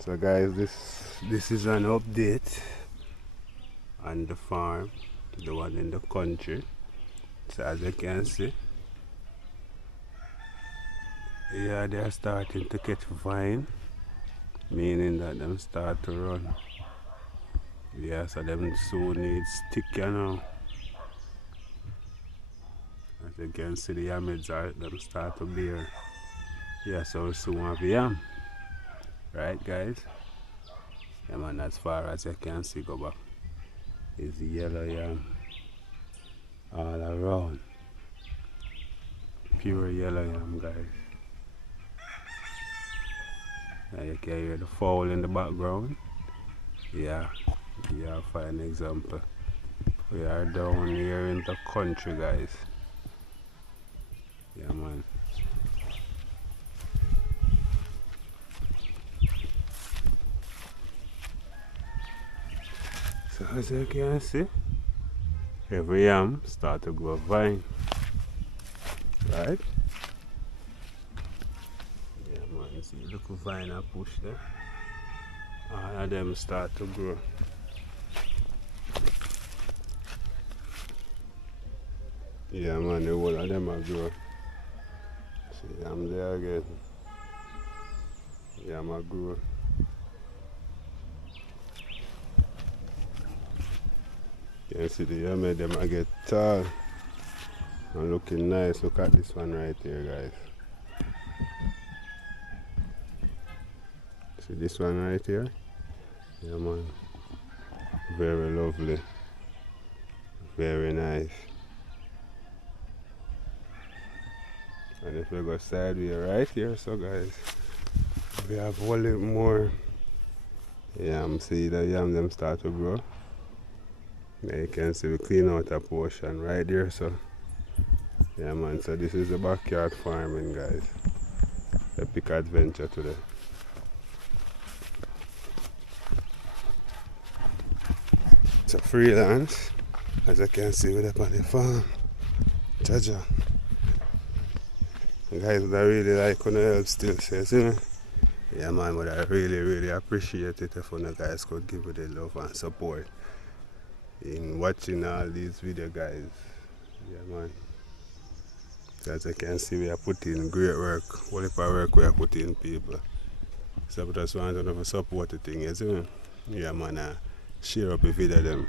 So guys, this is an update on the farm, the one in the country. So as you can see, yeah, they are starting to catch vine, meaning that them start to run. Yeah, so them soon need stick, you know. As you can see, the yamids are them start to bear. Yeah, so we soon have yam. Right guys? Yeah man, as far as you can see go back is yellow yam all around. Pure yellow yam guys. Now you can hear the fowl in the background. Yeah, for an example. We are down here in the country guys. Yeah man. So as you can see, every yam start to grow vine. Right? Yeah man, see look vine I push there. All of them start to grow. Yeah man, the whole of them are grow. See I'm there again. Yeah, I'm a grow. You can see the yam them I get tall and looking nice. Look at this one right here guys. See this one right here? Yeah man. Very lovely. Very nice. And if we go sideways right here, so guys, we have a little more yam. See the yam them start to grow. There you can see we clean out a portion right there, so yeah man, so this is the backyard farming guys. Epic adventure today. It's a freelance, as you can see with up on the farm. Jaja. Guys, I really like when the help still says, you know. Yeah man, but I really appreciate it if you guys could give it the love and support in watching all these videos guys. Yeah man. So as you can see, we are putting great work. What if I work we are putting people. So we just want to support the thing, isn't it? Yeah man, share up the video them.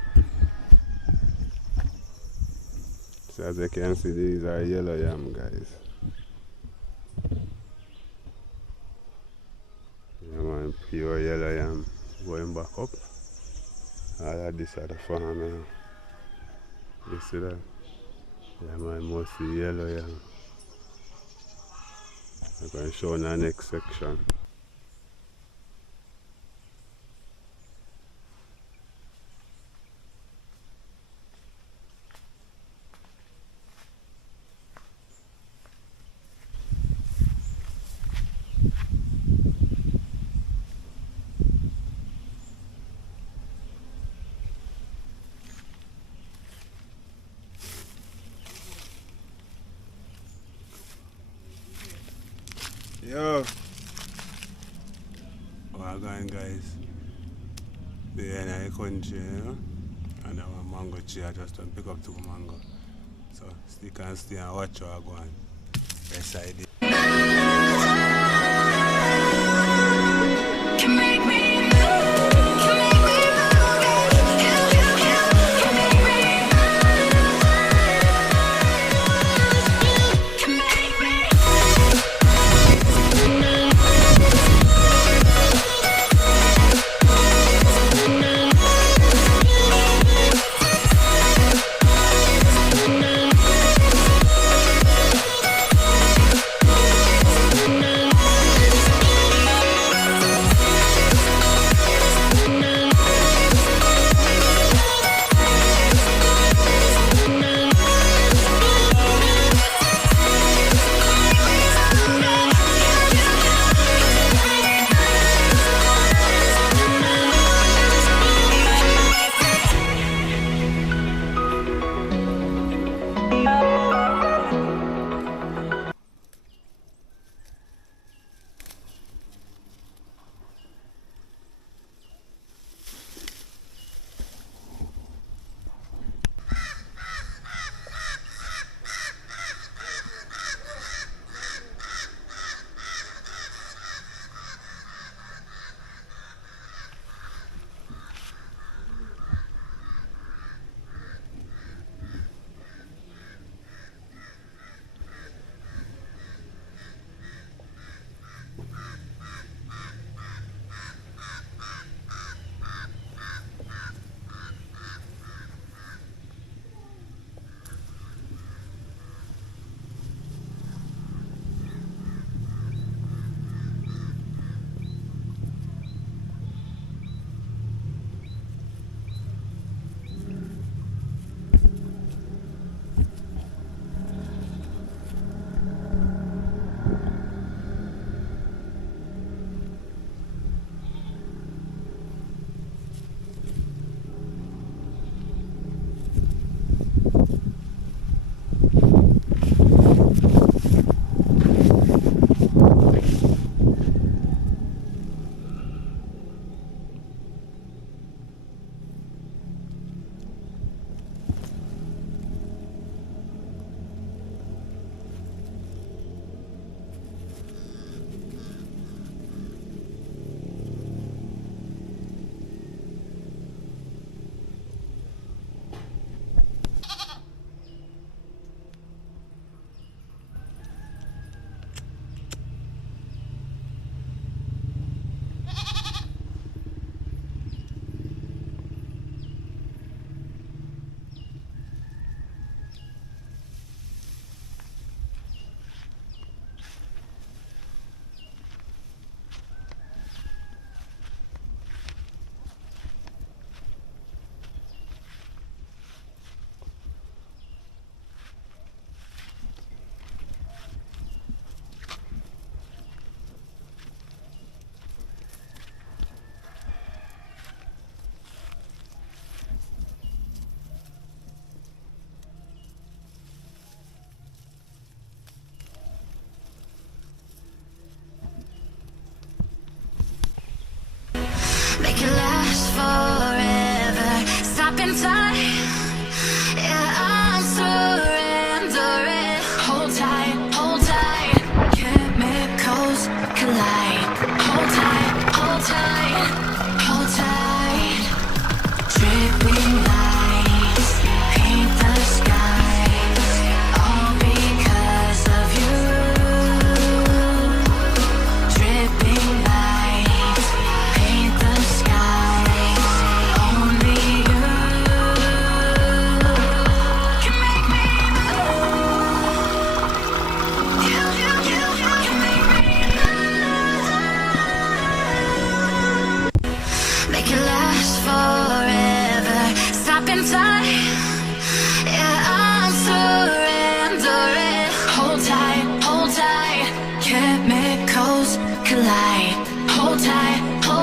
So as you can see, these are yellow yam guys. Yeah man, pure yellow yam going back up. All of this at the farm now. You see that? Yeah man, mostly yellow yam. I'm going to show in the next section. Yo! Well going guys. We're in the country, you know? And our mango tree I just don't pick up 2 mango. So stick and stay and watch how I go on. Yes I did.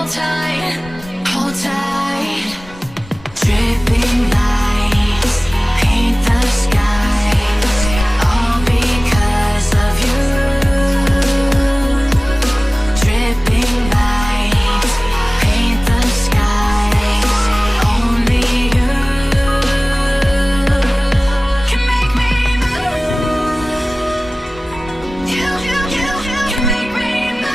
hold tight. Dripping lights paint the skies, all because of you. Dripping lights paint the skies, only you can make me move. You can make me move.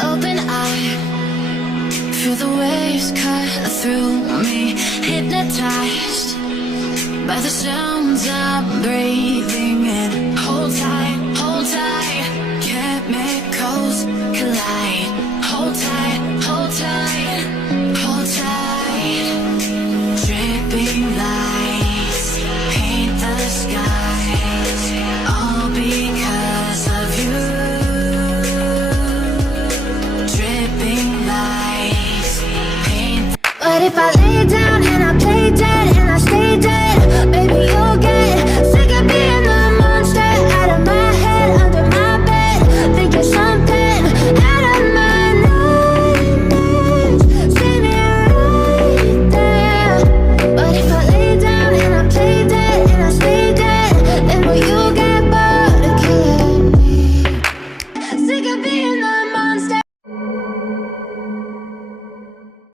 Open eye, feel the waves cut through me. Hypnotized by the sounds I'm breathing in. Hold tight.